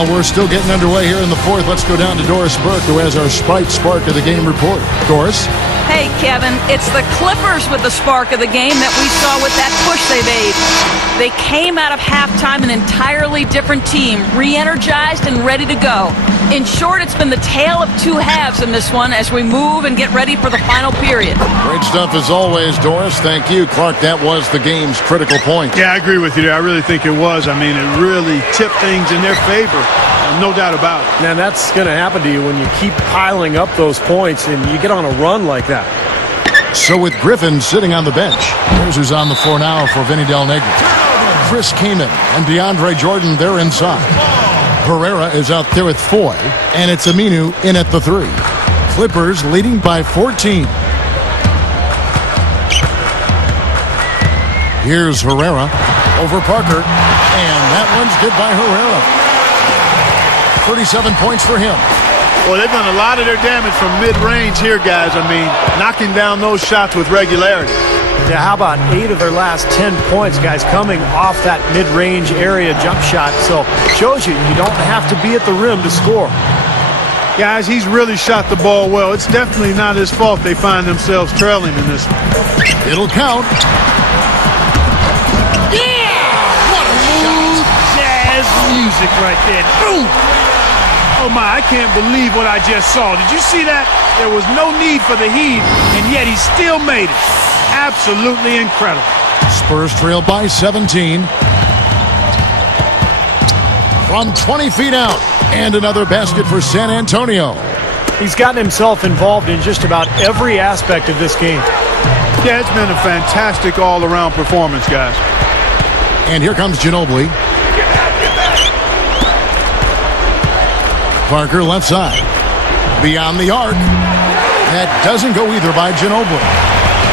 Well, we're still getting underway here in the fourth. Let's go down to Doris Burke, who has our Sprite Spark of the Game report. Doris? Hey, Kevin, it's the Clippers with the spark of the game that we saw with that push they made. They came out of halftime an entirely different team, re-energized and ready to go. In short, it's been the tale of two halves in this one as we move and get ready for the final period. Great stuff as always, Doris. Thank you. Clark, that was the game's critical point. Yeah, I agree with you there. I really think it was. I mean, it really tipped things in their favor. No doubt about it. Man, that's going to happen to you when you keep piling up those points and you get on a run like that. So with Griffin sitting on the bench, here's who's on the floor now for Vinny Del Negro. Chris Kaman and DeAndre Jordan, they're inside. Herrera is out there with Foy, and it's Aminu in at the 3. Clippers leading by 14. Here's Herrera over Parker, and that one's good by Herrera. 37 points for him. Well, they've done a lot of their damage from mid-range here, guys. I mean, knocking down those shots with regularity. Yeah, how about 8 of their last 10 points, guys, coming off that mid-range area jump shot. So shows you don't have to be at the rim to score. Guys, he's really shot the ball well. It's definitely not his fault they find themselves trailing in this one. It'll count. Yeah! What a shot! Jazz music right there. Boom! Oh my, I can't believe what I just saw. Did you see that? There was no need for the heave, and yet he still made it. Absolutely incredible. Spurs trail by 17. From 20 feet out, and another basket for San Antonio. He's gotten himself involved in just about every aspect of this game. Yeah, it's been a fantastic all-around performance, guys. And here comes Ginobili. Parker left side. Beyond the arc. That doesn't go either by Ginobili.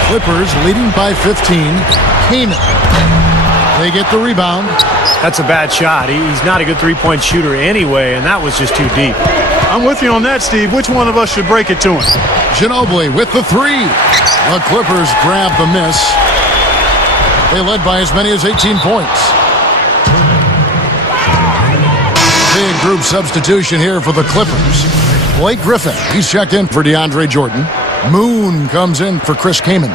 Clippers leading by 15. Kaman. They get the rebound. That's a bad shot. He's not a good three-point shooter anyway, and that was just too deep. I'm with you on that, Steve. Which one of us should break it to him? Ginobili with the 3. The Clippers grab the miss. They led by as many as 18 points. Big group substitution here for the Clippers. Blake Griffin, he's checked in for DeAndre Jordan. Moon comes in for Chris Kaman.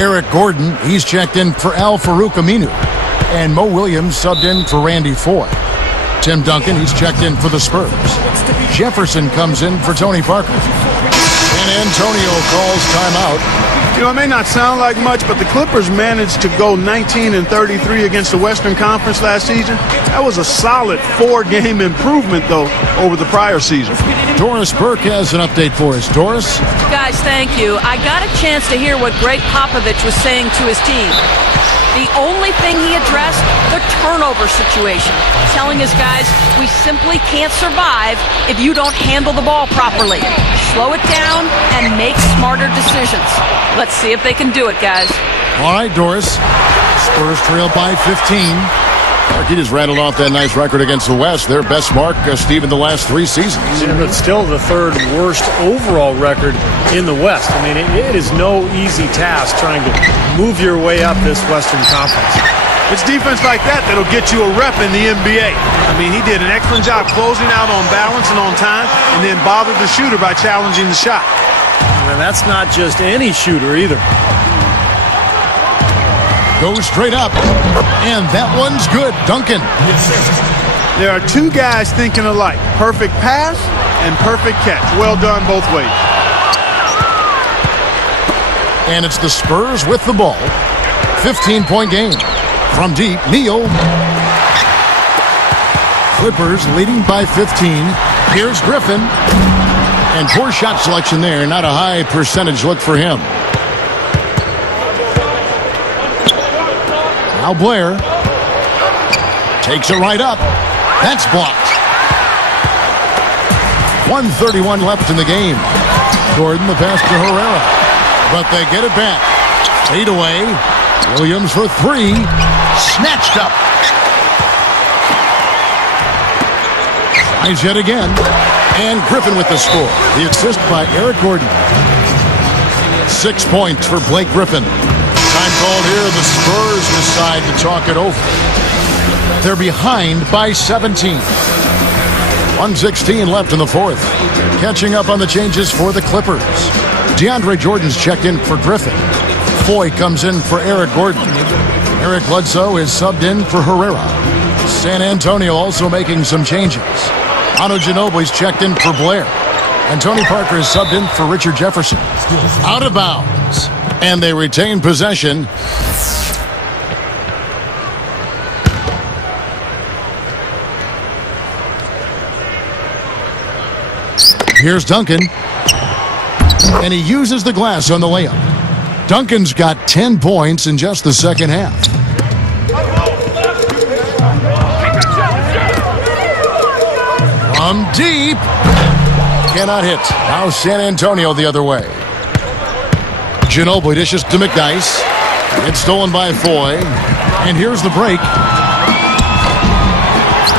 Eric Gordon, he's checked in for Al-Farouq Aminu. And Mo Williams subbed in for Randy Foy. Tim Duncan, he's checked in for the Spurs. Jefferson comes in for Tony Parker. San Antonio calls timeout. You know, it may not sound like much, but the Clippers managed to go 19-33 against the Western Conference last season. That was a solid 4-game improvement, though, over the prior season. Doris Burke has an update for us. Doris? Guys, thank you. I got a chance to hear what Greg Popovich was saying to his team. The only thing he addressed, the turnover situation. Telling his guys, we simply can't survive if you don't handle the ball properly. Slow it down and make smarter decisions. Let's see if they can do it, guys. All right, Doris. Spurs trail by 15. He just rattled off that nice record against the West. Their best mark, Steve, in the last 3 seasons. But still the 3rd worst overall record in the West. I mean, it is no easy task trying to move your way up this Western Conference. It's defense like that that'll get you a rep in the NBA. I mean, he did an excellent job closing out on balance and on time, and then bothered the shooter by challenging the shot. And that's not just any shooter either. Goes straight up, and that one's good. Duncan. There are 2 guys thinking alike. Perfect pass and perfect catch. Well done both ways. And it's the Spurs with the ball. 15-point game. From deep, Neal. Clippers leading by 15. Here's Griffin. And poor shot selection there. Not a high percentage look for him. Now Blair takes it right up. That's blocked. 1:31 left in the game. Gordon the pass to Herrera. But they get it back. Fade away. Williams for 3. Snatched up. Tries yet again. And Griffin with the score. The assist by Eric Gordon. 6 points for Blake Griffin. Time called here. The Spurs decide to talk it over. They're behind by 17. 1:16 left in the fourth. Catching up on the changes for the Clippers. DeAndre Jordan's checked in for Griffin. Foy comes in for Eric Gordon. Eric Bledsoe is subbed in for Herrera. San Antonio also making some changes. Ano Ginobili's checked in for Blair. And Tony Parker is subbed in for Richard Jefferson. Out of bounds. And they retain possession. Here's Duncan. And he uses the glass on the layup. Duncan's got 10 points in just the second half. From deep. Cannot hit. Now San Antonio the other way. Ginobili dishes to McNice. It's stolen by Foy. And here's the break.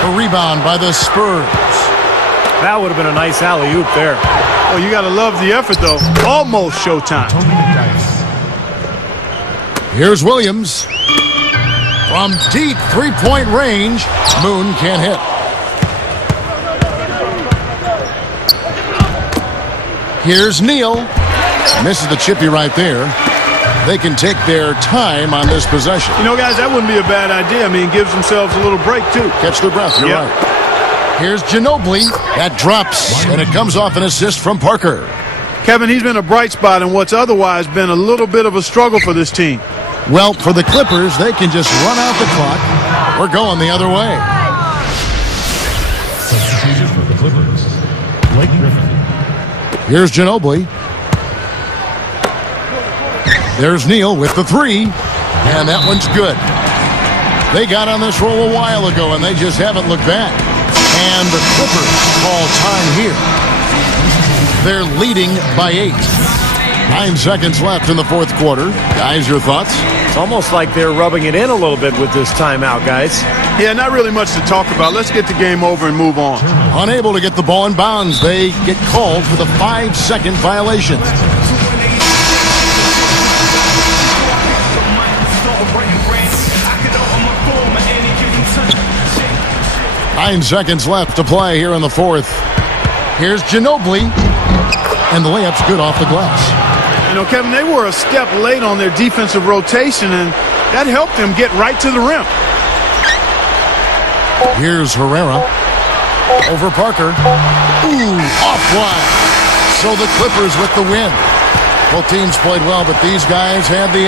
A rebound by the Spurs. That would have been a nice alley-oop there. Oh, you got to love the effort, though. Almost showtime. Here's Williams. From deep three-point range, Moon can't hit. Here's Neal. Misses the chippy right there. They can take their time on this possession. You know, guys, that wouldn't be a bad idea. I mean, it gives themselves a little break, too. Catch their breath. You're right. Here's Ginobili. That drops, and it comes off an assist from Parker. Kevin, he's been a bright spot in what's otherwise been a little bit of a struggle for this team. Well, for the Clippers, they can just run out the clock. We're going the other way. Substitution for the Clippers, Blake Griffin. Here's Ginobili. There's Neal with the three, and that one's good. They got on this roll a while ago, and they just haven't looked back. And the Clippers call time here. They're leading by 8. 9 seconds left in the fourth quarter. Guys, your thoughts? It's almost like they're rubbing it in a little bit with this timeout, guys. Yeah, not really much to talk about. Let's get the game over and move on. Unable to get the ball in bounds, they get called for the 5-second violation. 9 seconds left to play here in the fourth. Here's Ginobili, and the layup's good off the glass. You know, Kevin, they were a step late on their defensive rotation, and that helped them get right to the rim. Here's Herrera over Parker. Ooh, offline. So the Clippers with the win. Both teams played well, but these guys had the